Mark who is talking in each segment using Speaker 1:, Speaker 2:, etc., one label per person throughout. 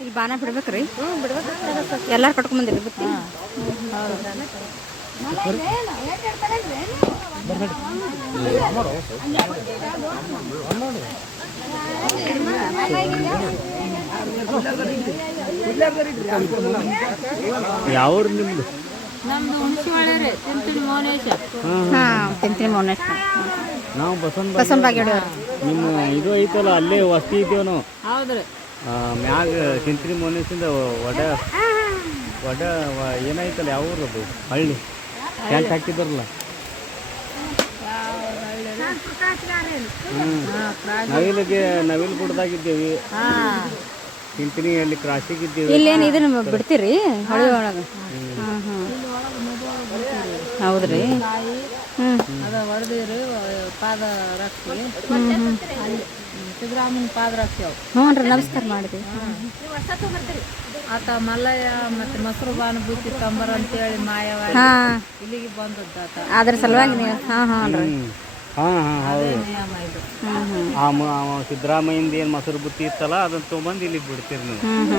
Speaker 1: ಇಲ್ಲಿ ಬಾನ ಬಿಡ್ಬೇಕ್ರಿ? ಎಲ್ಲಾರು ಕಟ್ಕೊಂಬಂದಿರಿ ಬುತ್ತಿ?
Speaker 2: ಯಾವ್ರು ನಿಮ್ದು?
Speaker 3: ರೀ ಮೌನೇಶ.
Speaker 1: ಹಾ.
Speaker 2: ನಾವು ಬಸವನ್
Speaker 1: ಬಸವನ್ ಬಾಗೇಡಿ
Speaker 2: ನಿಮ್ಮ ಇದು ಐತಲ್ಲ ಅಲ್ಲೇ ವಸ್ತಿ ಇದ್ದೇವೆ ನಾವು
Speaker 3: ಹೌದ್ರಿ
Speaker 2: ಮ್ಯಾಗ ಕಿಂತ್ರಿ ಮೊನ್ನೆಸಿಂದ ವಡ ವಡ ಏನಾಯ್ತಲ್ಲ ಏನೈತಲ್ಲ ಯಾವ ಊರು ಅದು? ಹಳ್ಳಿ. ಕ್ಯಾಂಟ್ ಹಾಕಿದ್ರಲ್ಲ? ನವಿಲಿಗೆ ನವಿಲು ಗುಡ್ದಾಗಿದ್ದೇವೆ.
Speaker 3: ಹಾ.
Speaker 2: ಚಿಂತಿನಿಯಲ್ಲಿ ಕ್ರಾಸಿಗಿದ್ದೇವೆ
Speaker 1: ಇಲ್ಲೇನು ಇದನ್ನ ಬಿಡ್ತೀರಿ? ಹೊಳಿ ಒಳಗೆ? ಹೌದ್ರಿ? ಹ್ಞೂ
Speaker 3: ಅದ ಹೊಡೆದಿರಿ ಪಾದ ರಕ್ತಿ ಅಲ್ಲಿ ಸಿದ್ದರಾಮನ ಪಾದ ರಕ್ಷಿ ಅವು
Speaker 1: ಹ್ಞೂ ರೀ ನಮಸ್ಕಾರ ಮಾಡಿದ್ವಿ
Speaker 3: ಆತ ಮಲ್ಲಯ್ಯ ಮತ್ತೆ ಮೊಸರು ಬಾನ ಬುತ್ತಿ ತಂಬರ್ ಅಂತೇಳಿ ಮಾಯವಾಗಿ
Speaker 1: ಹಾಂ.
Speaker 3: ಇಲ್ಲಿಗೆ ಬಂದದ್ದ ಆತ.
Speaker 1: ಅದ್ರ ಸಲುವಾಗಿ ನೀವು ಹಾಂ ಹಾಂ ರೀ.
Speaker 2: ಹ್ಮ್. ಹಾಂ ಹಾಂ ಹೌದು.
Speaker 3: ನಿಯಮ ಇದು.
Speaker 1: ಹ್ಞೂ ಹ್ಞೂ
Speaker 2: ಆ ಮ- ಆ ಸಿದ್ದರಾಮಯ್ಯಂದ ಏನು ಮೊಸರು ಬುತ್ತಿ ಇತ್ತಲ್ಲ ಅದನ್ನ ತೊಗೊಂಬಂದು ಇಲ್ಲಿಗೆ ಬಿಡ್ತೀರಿ ನೀವು.
Speaker 1: ಹ್ಞೂ ಹ್ಞೂ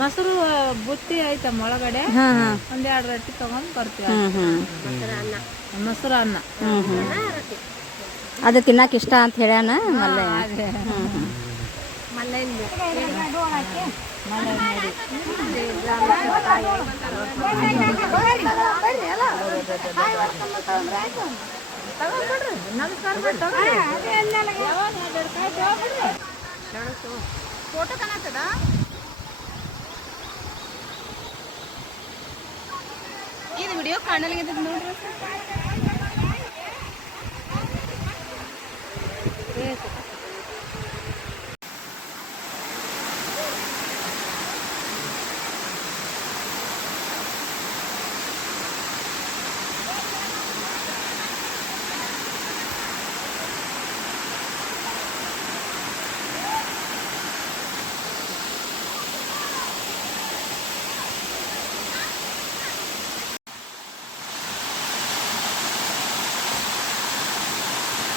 Speaker 3: ಮೊಸರು ಬುತ್ತಿ ಐತಮ್ಮ ಒಳಗಡೆ
Speaker 1: ಹಾಂ ಹಾಂ
Speaker 3: ಒಂದ್ ಎರಡು ರೊಟ್ಟಿ ತಗೊಂಡ್ ಬರ್ತೀವಿ.
Speaker 1: ಹ್ಞೂ ಹ್ಞೂ
Speaker 3: ಮೊಸರು ಅನ್ನ.
Speaker 1: ಅದು ತಿನ್ನಕ್ಕೆ ಇಷ್ಟ ಅಂತ ಹೇಳ್ಯಾನ ಮಲ್ಲೆ.
Speaker 3: ತಗೊಳ್ಬಿಡ್ರಿ.
Speaker 1: ಇದು ವಿಡಿಯೋ ಕಾಣಲಿಗೆ ನೋಡ್ರಿ. Gracias.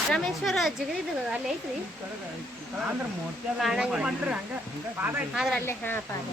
Speaker 4: ರಾಮೇಶ್ವರ ಜಗದಿದು ಅಲ್ಲಿ ಐತ್ರಿ. ಆದ್ರ ಅಲ್ಲೇ ಹಾ ಪಾದ